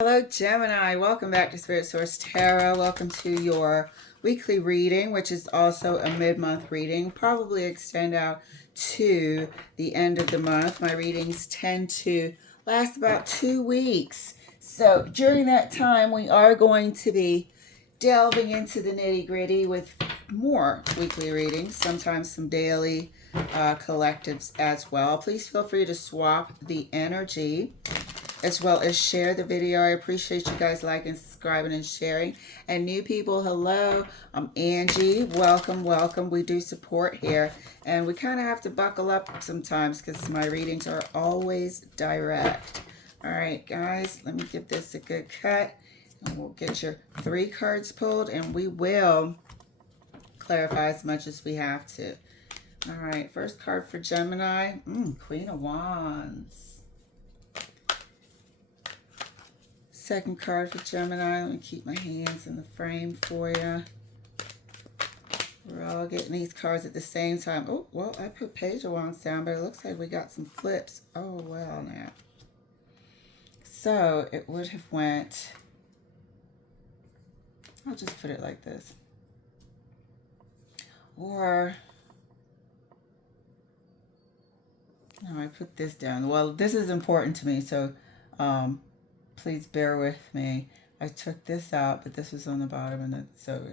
Hello, Gemini. Welcome back to Spirit Source Tarot. Welcome to your weekly reading, which is also a mid-month reading. Probably extend out to the end of the month. My readings tend to last about 2 weeks. So during that time, we are going to be delving into the nitty-gritty with more weekly readings, sometimes some daily collectives as well. Please feel free to swap the energy as well as share the video. I appreciate you guys liking, subscribing, and sharing. And new people, hello. I'm Angie. Welcome, welcome. We do support here. And we kind of have to buckle up sometimes because my readings are always direct. All right, guys, let me give this a good cut. And we'll get your 3 cards pulled, and we will clarify as much as we have to. All right, first card for Gemini. Queen of Wands. Second card for Gemini. Let me keep my hands in the frame for you. We're all getting these cards at the same time. Oh, well, I put Page of Wands down, but it looks like we got some flips. Oh, well, now. So, it would have went... I'll just put it like this. Or... No, I put this down. Well, this is important to me, so... please bear with me. I took this out, but this was on the bottom, and so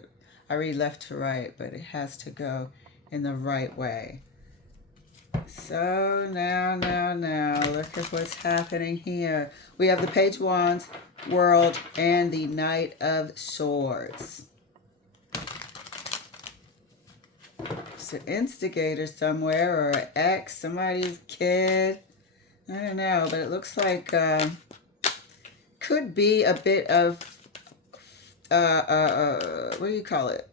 I read left to right, but it has to go in the right way. So now, look at what's happening here. We have the Page of Wands, World, and the Knight of Swords. It's an instigator somewhere, or an ex, somebody's kid. I don't know, but it looks like... could be a bit of, what do you call it?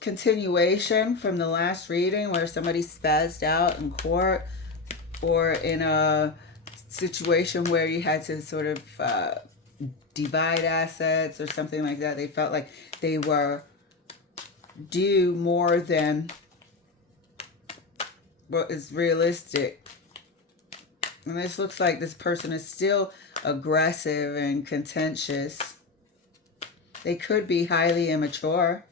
Continuation from the last reading where somebody spazzed out in court, or in a situation where you had to sort of divide assets or something like that. They felt like they were due more than what is realistic. And this looks like this person is still aggressive and contentious. They could be highly immature.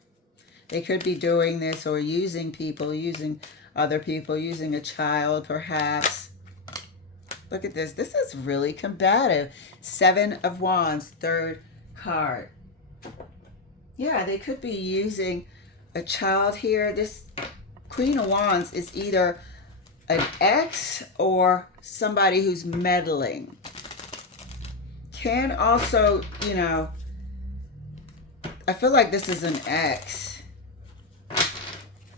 They could be doing this or using people, using other people, using a child perhaps. Look at this. This is really combative. 7 of Wands, third card. Yeah, they could be using a child here. This Queen of Wands is either an ex or somebody who's meddling. Can also, you know, I feel like this is an ex,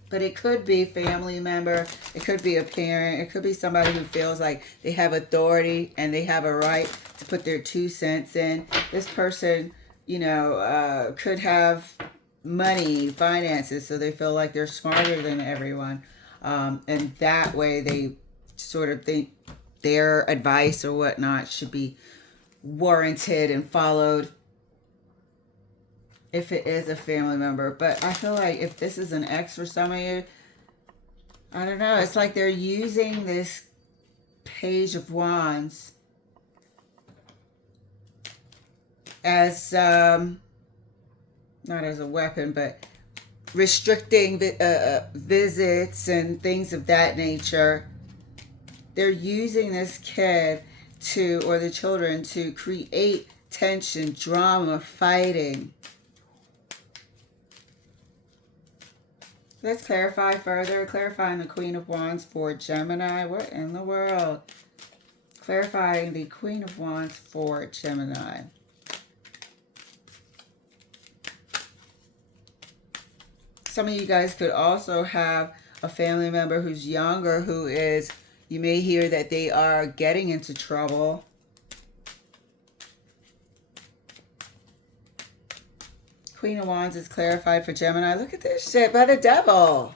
but it could be a family member, it could be a parent, it could be somebody who feels like they have authority and they have a right to put their 2 cents in. This person, you know, could have money, finances, so they feel like they're smarter than everyone. And that way they sort of think their advice or whatnot should be warranted and followed if it is a family member. But I feel like if this is an ex for some of you, I don't know, it's like they're using this Page of Wands as not as a weapon, but restricting visits and things of that nature. They're using this kid to, or the children, to create tension, drama, fighting. Let's clarify further. Clarifying the Queen of Wands for Gemini. What in the world? Clarifying the Queen of Wands for Gemini. Some of you guys could also have a family member who's younger, who is, you may hear that they are getting into trouble. Queen of Wands is clarified for Gemini. Look at this shit by the devil.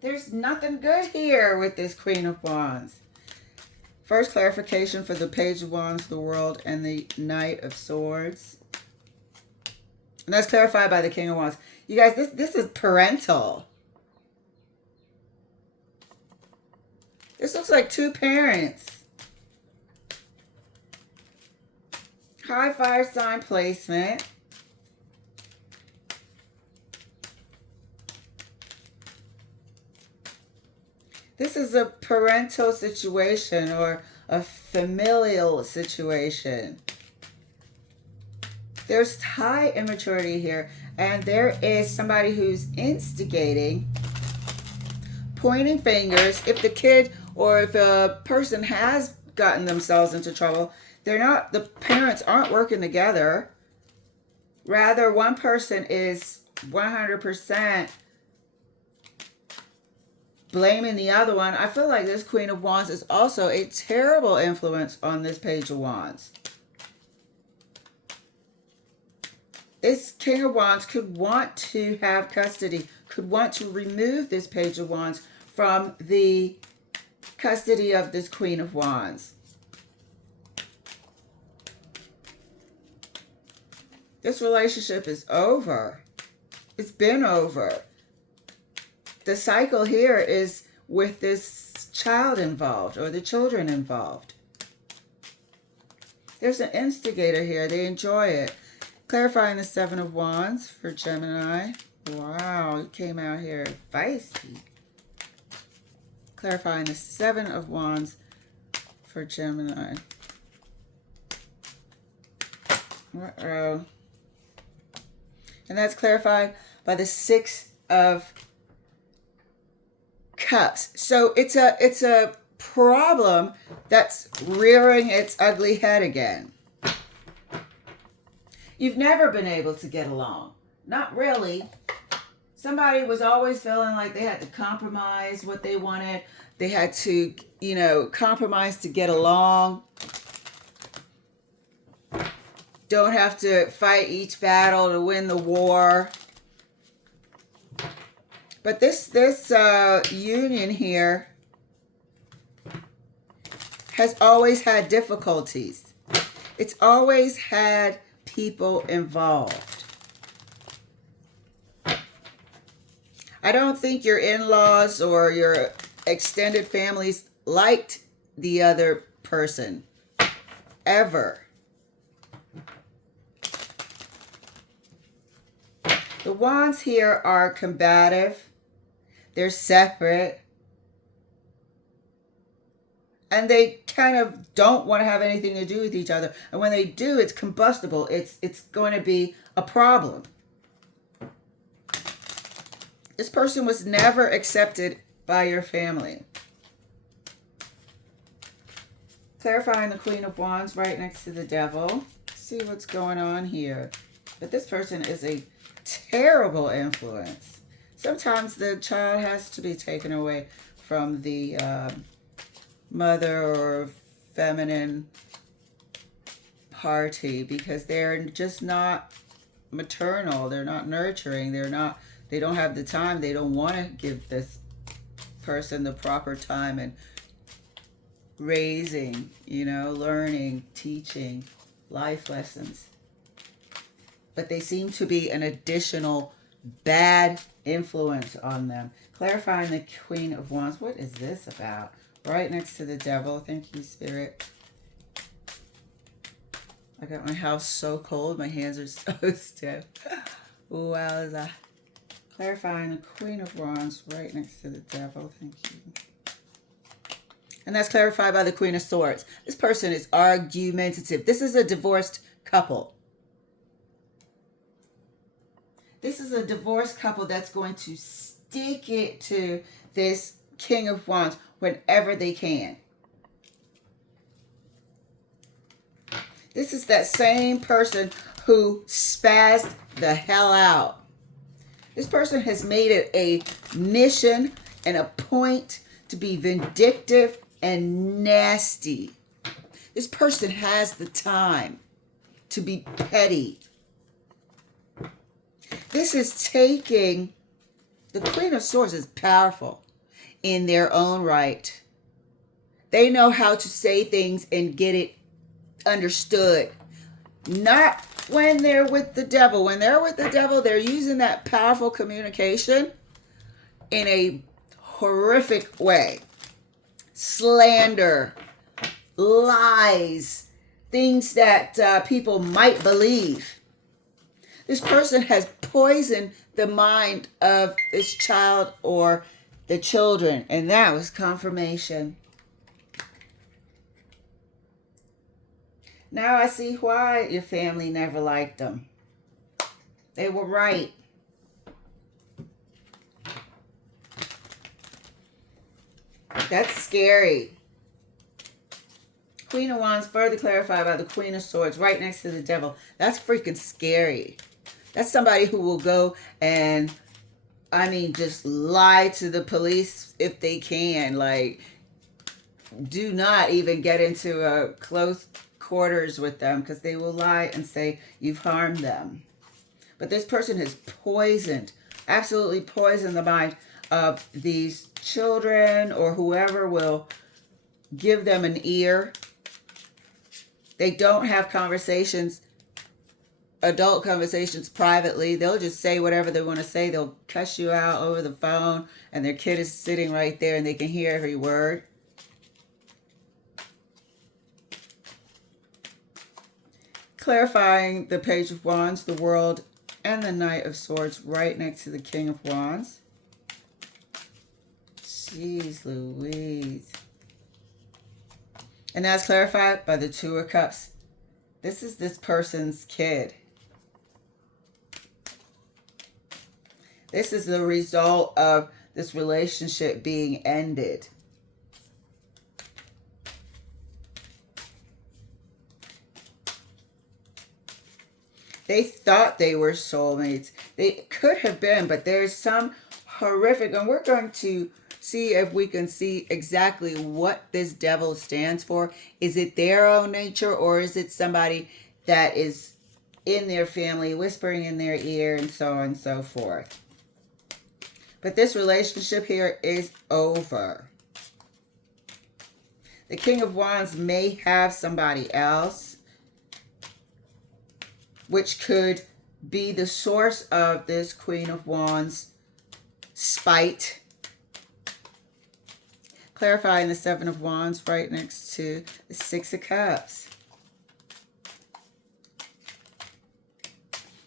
There's nothing good here with this Queen of Wands. First clarification for the Page of Wands, the World, and the Knight of Swords. And that's clarified by the King of Wands. You guys, this is parental. This looks like 2 parents. High fire sign placement. This is a parental situation or a familial situation. There's high immaturity here, and there is somebody who's instigating, pointing fingers. If the kid or if a person has gotten themselves into trouble, the parents aren't working together. Rather, one person is 100% blaming the other one. I feel like this Queen of Wands is also a terrible influence on this Page of Wands. This King of Wands could want to have custody, could want to remove this Page of Wands from the custody of this Queen of Wands. This relationship is over. It's been over. The cycle here is with this child involved or the children involved. There's an instigator here. They enjoy it. Clarifying the Seven of Wands for Gemini. Wow, it came out here feisty. Clarifying the Seven of Wands for Gemini. Uh-oh. And that's clarified by the Six of Cups. So it's a problem that's rearing its ugly head again. You've never been able to get along. Not really. Somebody was always feeling like they had to compromise what they wanted. They had to, compromise to get along. Don't have to fight each battle to win the war. But this union here has always had difficulties. It's always had people involved. I don't think your in-laws or your extended families liked the other person. Ever. The wands here are combative. They're separate. And they kind of don't want to have anything to do with each other. And when they do, it's combustible. It's going to be a problem. This person was never accepted by your family. Clarifying the Queen of Wands right next to the Devil. See what's going on here. But this person is a terrible influence. Sometimes the child has to be taken away from the mother or feminine party because they're just not maternal. They're not nurturing. They don't have the time. They don't want to give this person the proper time and raising, learning, teaching, life lessons. But they seem to be an additional bad influence on them. Clarifying the Queen of Wands. What is this about? Right next to the Devil. Thank you, Spirit. I got my house so cold. My hands are so stiff. Wowza. Clarifying the Queen of Wands right next to the Devil. Thank you. And that's clarified by the Queen of Swords. This person is argumentative. This is a divorced couple. This is a divorced couple that's going to stick it to this King of Wands whenever they can. This is that same person who spazzed the hell out. This person has made it a mission and a point to be vindictive and nasty. This person has the time to be petty. This is taking, the Queen of Swords is powerful in their own right. They know how to say things and get it understood. Not when they're with the devil. When they're with the devil, they're using that powerful communication in a horrific way. Slander, lies. things that people might believe. This person has poisoned the mind of this child or the children, and that was confirmation. Now I see why your family never liked them. They were right. That's scary. Queen of Wands further clarified by the Queen of Swords right next to the Devil. That's freaking scary. That's somebody who will go and, I mean, just lie to the police if they can. Like, do not even get into a close quarters with them because they will lie and say you've harmed them. But this person has poisoned, absolutely poisoned the mind of these children or whoever will give them an ear. They don't have conversations, adult conversations privately. They'll just say whatever they want to say. They'll cuss you out over the phone and their kid is sitting right there and they can hear every word. Clarifying the Page of Wands, the World, and the Knight of Swords right next to the King of Wands. Jeez Louise. And that's clarified by the Two of Cups. This is this person's kid. This is the result of this relationship being ended. They thought they were soulmates. They could have been, but there's some horrific, and we're going to see if we can see exactly what this Devil stands for. Is it their own nature, or is it somebody that is in their family, whispering in their ear, and so on and so forth? But this relationship here is over. The King of Wands may have somebody else, which could be the source of this Queen of Wands spite. Clarifying the Seven of Wands right next to the Six of Cups.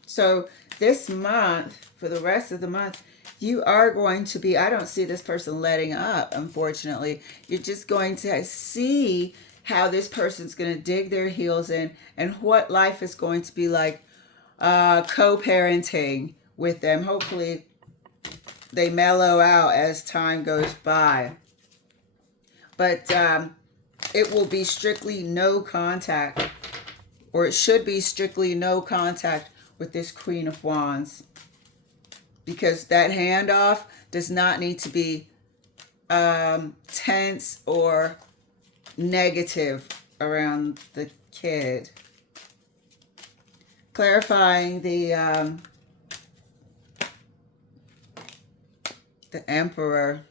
So this month, for the rest of the month, you are going to be, I don't see this person letting up, unfortunately. You're just going to see how this person's going to dig their heels in and what life is going to be like co-parenting with them. Hopefully they mellow out as time goes by. But it will be strictly no contact, or it should be strictly no contact with this Queen of Wands, because that handoff does not need to be tense or negative around the kid. Clarifying the Emperor.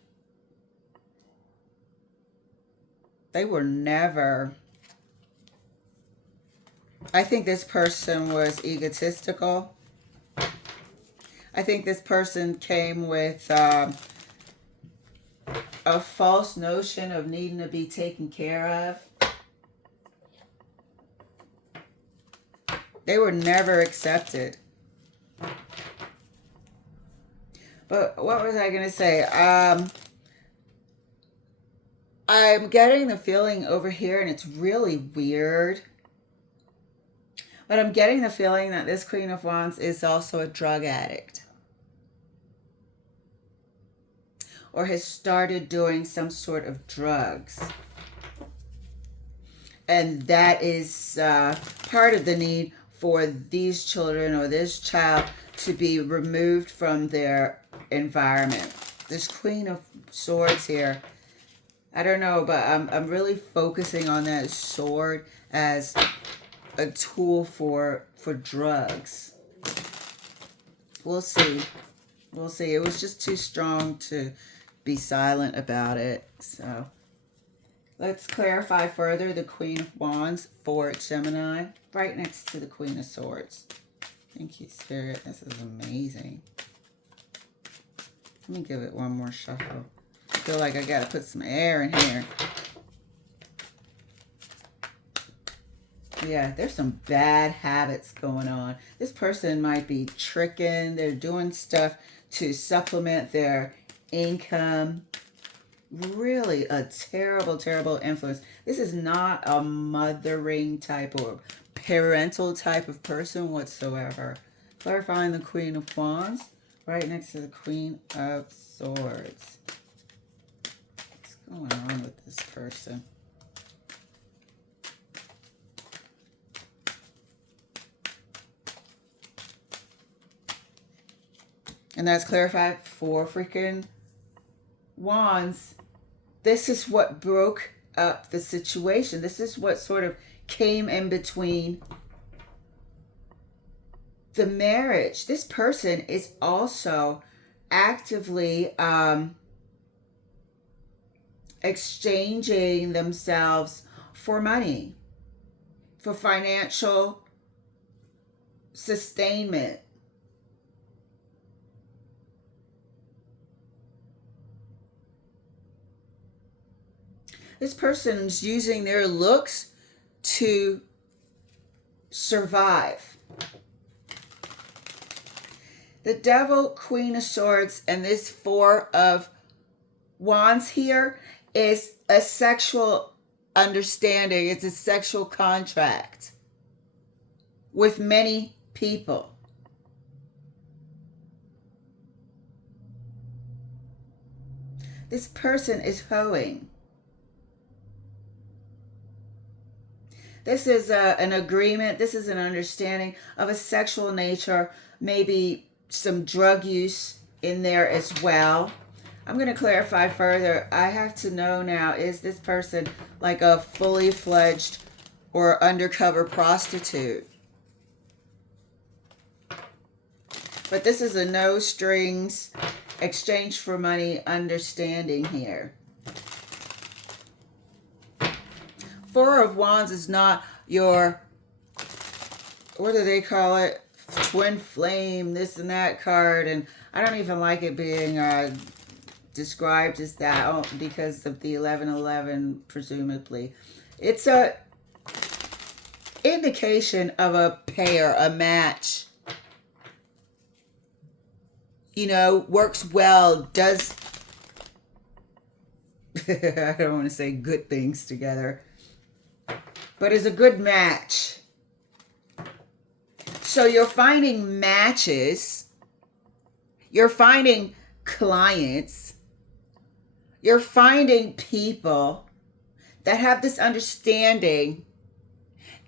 They were never, I think this person was egotistical. I think this person came with a false notion of needing to be taken care of. They were never accepted. But what was I going to say? I'm getting the feeling over here, and it's really weird, but I'm getting the feeling that this Queen of Wands is also a drug addict, or has started doing some sort of drugs. And that is part of the need for these children or this child to be removed from their environment. This Queen of Swords here, I don't know, but I'm really focusing on that sword as a tool for drugs. We'll see. We'll see. It was just too strong to be silent about it. So let's clarify further the Queen of Wands for Gemini, right next to the Queen of Swords. Thank you, Spirit. This is amazing. Let me give it one more shuffle. I feel like I gotta put some air in here. Yeah, there's some bad habits going on. This person might be tricking. They're doing stuff to supplement their income. Really a terrible, terrible influence. This is not a mothering type or parental type of person whatsoever. Clarifying the Queen of Wands right next to the Queen of Swords. What's going on with this person? And that's clarified for freaking Wands. This is what broke up the situation. This is what sort of came in between the marriage. This person is also actively exchanging themselves for money, for financial sustainment. This person's using their looks to survive. The Devil, Queen of Swords, and this Four of Wands here is a sexual understanding. It's a sexual contract with many people. This person is hoeing. This is an agreement. This is an understanding of a sexual nature, maybe some drug use in there as well. I'm going to clarify further. I have to know now, is this person like a fully fledged or undercover prostitute? But this is a no strings exchange for money understanding here. Four of Wands is not your, what do they call it? Twin flame, this and that card. And I don't even like it being described as that because of the 1111, presumably. It's a indication of a pair, a match. You know, works well, does, I don't want to say good things together, but is a good match. So you're finding matches, you're finding clients, you're finding people that have this understanding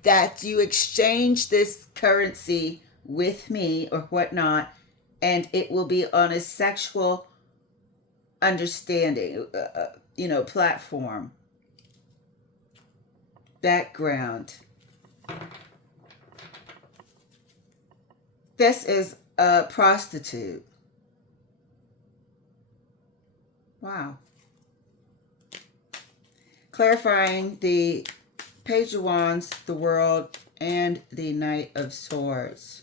that you exchange this currency with me or whatnot, and it will be on a sexual understanding, platform, background. This is a prostitute. Wow. Clarifying the Page of Wands, the World, and the Knight of Swords.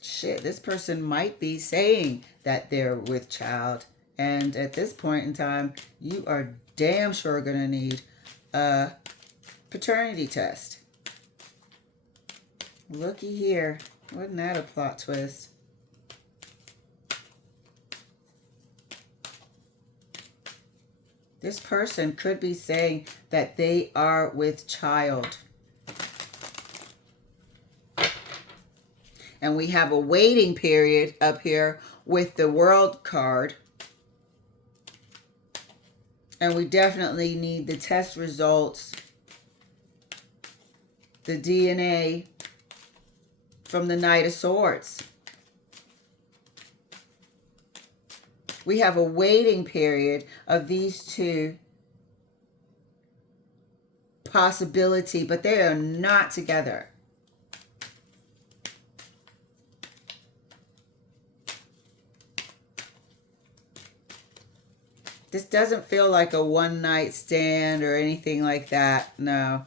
Shit, this person might be saying that they're with child. And at this point in time, you are damn sure going to need a paternity test. Looky here. Wasn't that a plot twist? This person could be saying that they are with child. And we have a waiting period up here with the World card. And we definitely need the test results, the DNA from the Knight of Swords. We have a waiting period of these two possibility, but they are not together. This doesn't feel like a one-night stand or anything like that. No.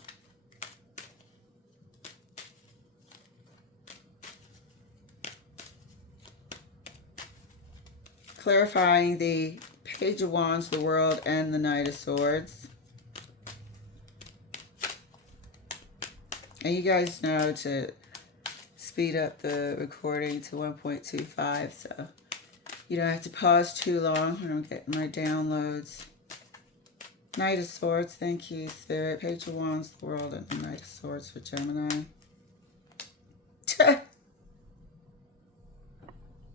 Clarifying the Page of Wands, the World, and the Knight of Swords. And you guys know to speed up the recording to 1.25, so you don't have to pause too long when I'm getting my downloads. Knight of Swords, thank you, Spirit. Page of Wands, the World, and the Knight of Swords for Gemini.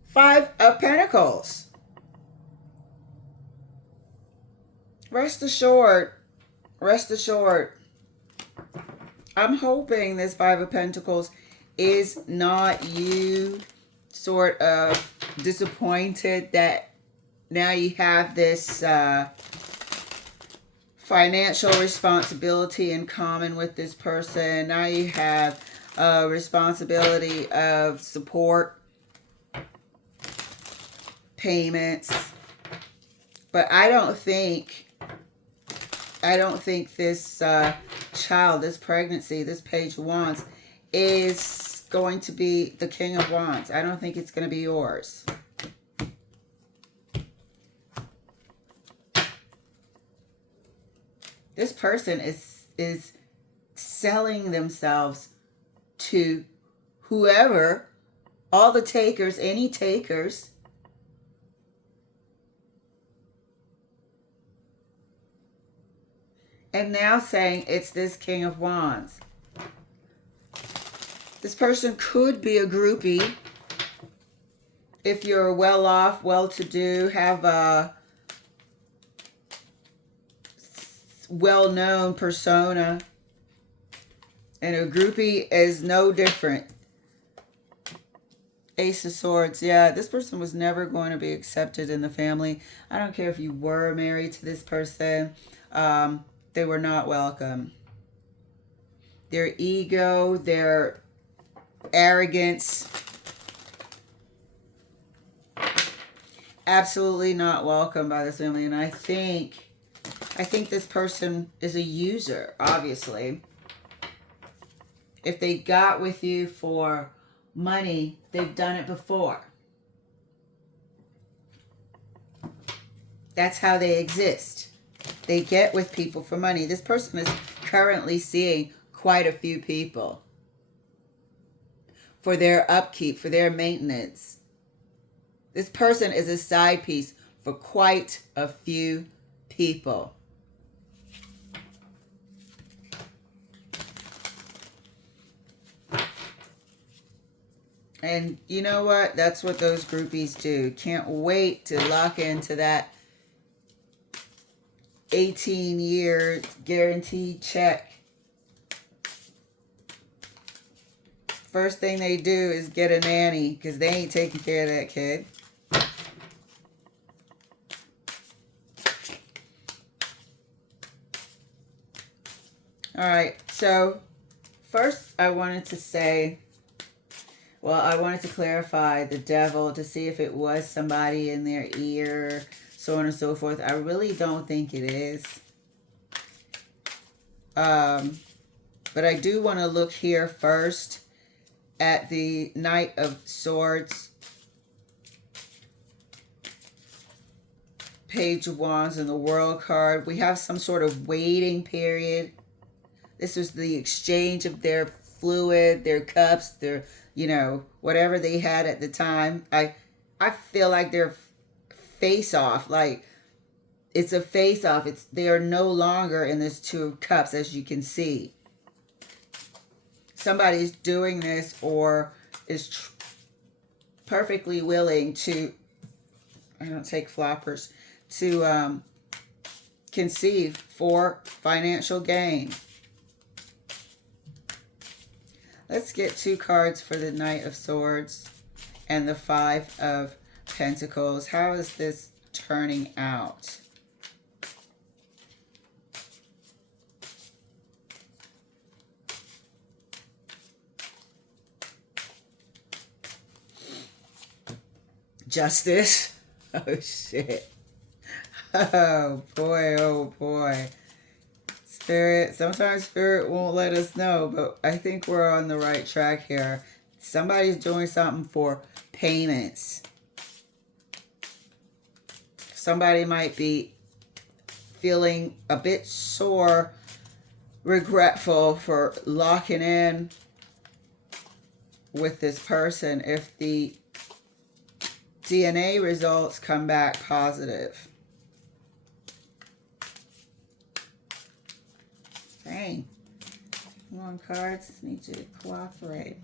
Five of Pentacles. Rest assured, I'm hoping this Five of Pentacles is not you sort of disappointed that now you have this financial responsibility in common with this person. Now you have a responsibility of support, payments. But I don't think this child, this pregnancy, this Page of Wands is going to be the King of Wands. I don't think it's going to be yours. This person is selling themselves to whoever, all the takers, any takers. And now saying it's this King of Wands. This person could be a groupie. If you're well off, well-to-do, have a well-known persona. And a groupie is no different. Ace of Swords. Yeah, this person was never going to be accepted in the family. I don't care if you were married to this person. They were not welcome. Their ego, their arrogance, absolutely not welcome by this family. And I think this person is a user, obviously. If they got with you for money, they've done it before. That's how they exist. They get with people for money. This person is currently seeing quite a few people for their upkeep, for their maintenance. This person is a side piece for quite a few people. And you know what? That's what those groupies do. Can't wait to lock into that 18-year guaranteed check. First thing they do is get a nanny because they ain't taking care of that kid. All right, so first I wanted to say, well, I wanted to clarify the devil to see if it was somebody in their ear, so on and so forth. I really don't think it is. But I do want to look here first at the Knight of Swords, Page of Wands, and the World card. We have some sort of waiting period. This was the exchange of their fluid, their cups, their, you know, whatever they had at the time. I feel like they're face off. Like, it's a face off. They are no longer in this Two of Cups, as you can see. Somebody's doing this or is perfectly willing to, I don't take floppers, to conceive for financial gain. Let's get two cards for the Knight of Swords and the Five of Pentacles. How is this turning out? Justice. Oh, shit. Oh, boy. Oh, boy. Spirit. Sometimes Spirit won't let us know, but I think we're on the right track here. Somebody's doing something for payments. Somebody might be feeling a bit sore regretful for locking in with this person if the DNA results come back positive. Dang. Come on, cards. Need you to cooperate.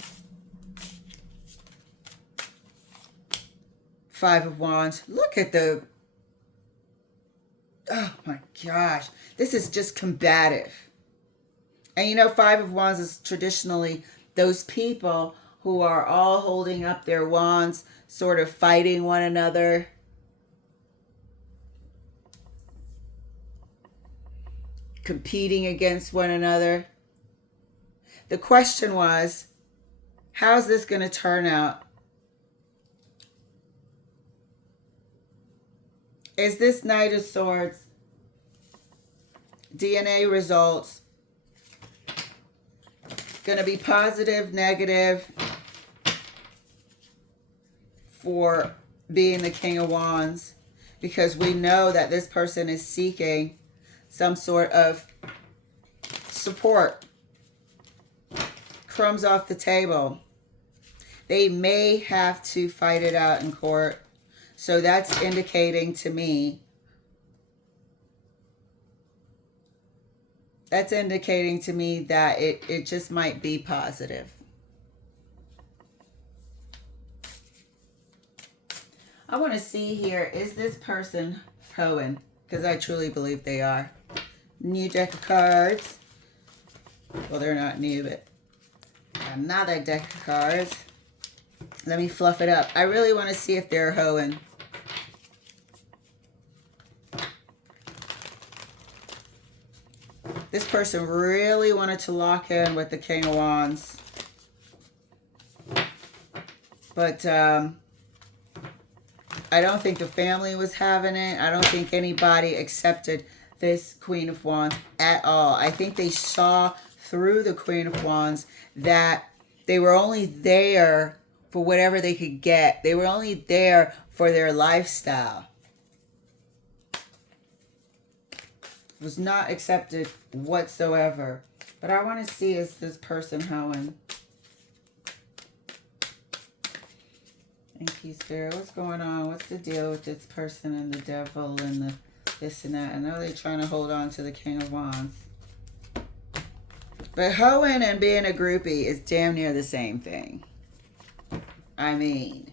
Five of Wands. Look at the... Oh my gosh. This is just combative. And you know, Five of Wands is traditionally those people who are all holding up their wands, sort of fighting one another. Competing against one another. The question was, how's this going to turn out? Is this Knight of Swords DNA results going to be positive, negative for being the King of Wands? Because we know that this person is seeking some sort of support. Crumbs off the table. They may have to fight it out in court. So that's indicating to me, that it just might be positive. I want to see here, is this person hoeing? Because I truly believe they are. New deck of cards. Well, they're not new, but another deck of cards. Let me fluff it up. I really want to see if they're hoeing. This person really wanted to lock in with the King of Wands. But I don't think the family was having it. I don't think anybody accepted this Queen of Wands at all. I think they saw through the Queen of Wands that they were only there for whatever they could get. They were only there for their lifestyle. It was not accepted whatsoever. But I want to see, is this person hoeing? Thank you, Spirit. What's going on? What's the deal with this person and the devil and the this and that? I know they're trying to hold on to the King of Wands. But hoeing and being a groupie is damn near the same thing. I mean.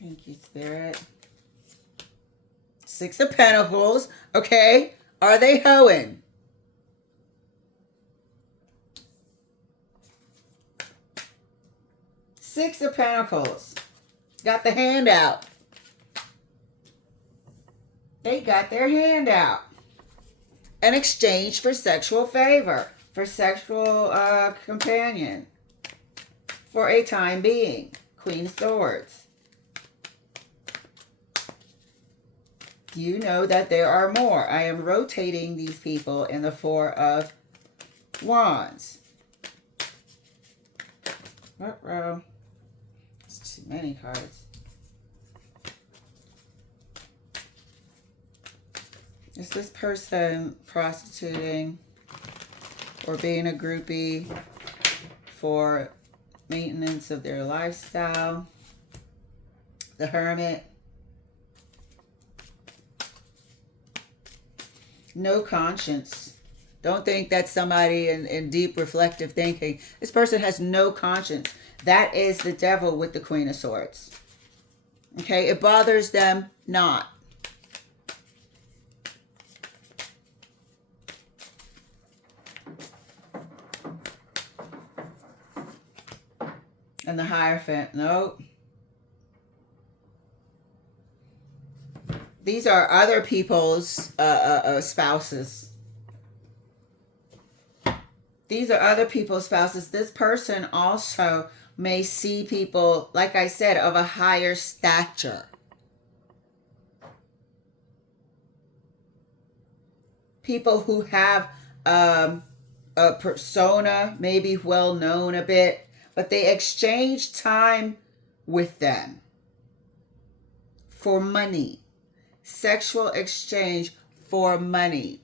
Thank you, Spirit. Six of Pentacles. Okay. Are they hoeing? Six of Pentacles. Got the hand out. They got their hand out. In exchange for sexual favor. For sexual companion. For a time being. Queen of Swords. You know that there are more. I am rotating these people in the Four of Wands. Uh-oh. It's too many cards. Is this person prostituting or being a groupie for maintenance of their lifestyle? The Hermit. No conscience. Don't think that's somebody in deep reflective thinking. This person has no conscience. That is the devil with the Queen of Swords. Okay, it bothers them not. And the Hierophant, nope. These are other people's spouses. These are other people's spouses. This person also may see people, like I said, of a higher stature. People who have a persona, maybe well known a bit, but they exchange time with them for money. Sexual exchange for money.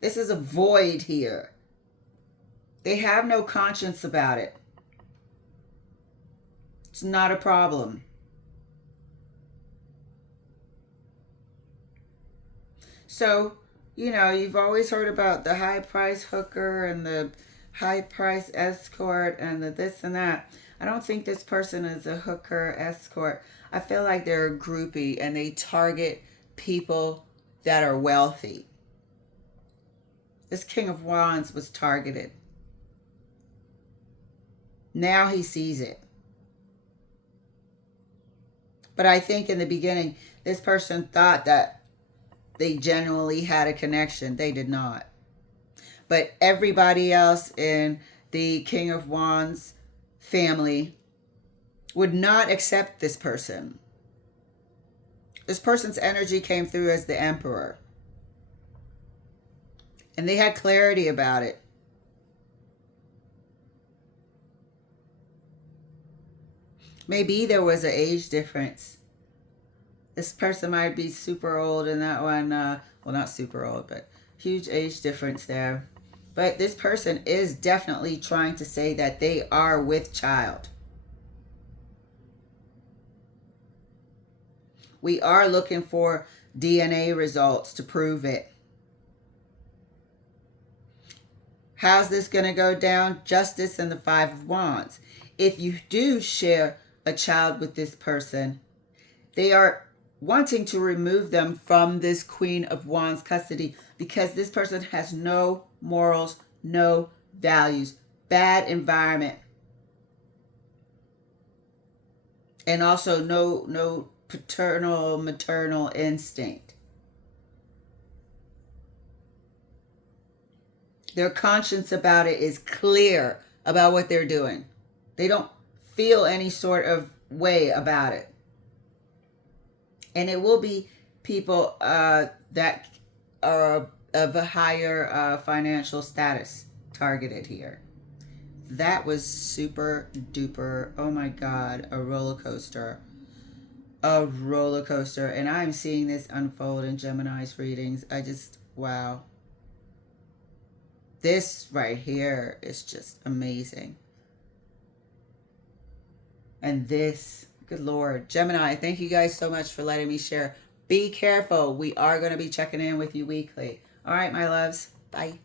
This is a void here. They have no conscience about it. It's not a problem. So, you know, you've always heard about the high price hooker and the high price escort and the this and that. I don't think this person is a hooker escort. I feel like they're a groupie and they target people that are wealthy. This King of Wands was targeted. Now he sees it. But I think in the beginning, this person thought that they genuinely had a connection. They did not. But everybody else in the King of Wands family would not accept this person. This person's energy came through as the Emperor. And they had clarity about it. Maybe there was an age difference. This person might be super old and that one, well, not super old, but huge age difference there. But this person is definitely trying to say that they are with child. We are looking for DNA results to prove it. How's this going to go down? Justice and the Five of Wands. If you do share a child with this person, they are wanting to remove them from this Queen of Wands custody because this person has no morals, no values, bad environment, and also no paternal, maternal instinct. Their conscience about it is clear about what they're doing. They don't feel any sort of way about it. And it will be people that are of a higher financial status targeted here. That was super duper, oh my God, a roller coaster. A roller coaster. And I'm seeing this unfold in Gemini's readings. Wow. This right here is just amazing. And this, good Lord. Gemini, thank you guys so much for letting me share. Be careful. We are going to be checking in with you weekly. All right, my loves. Bye.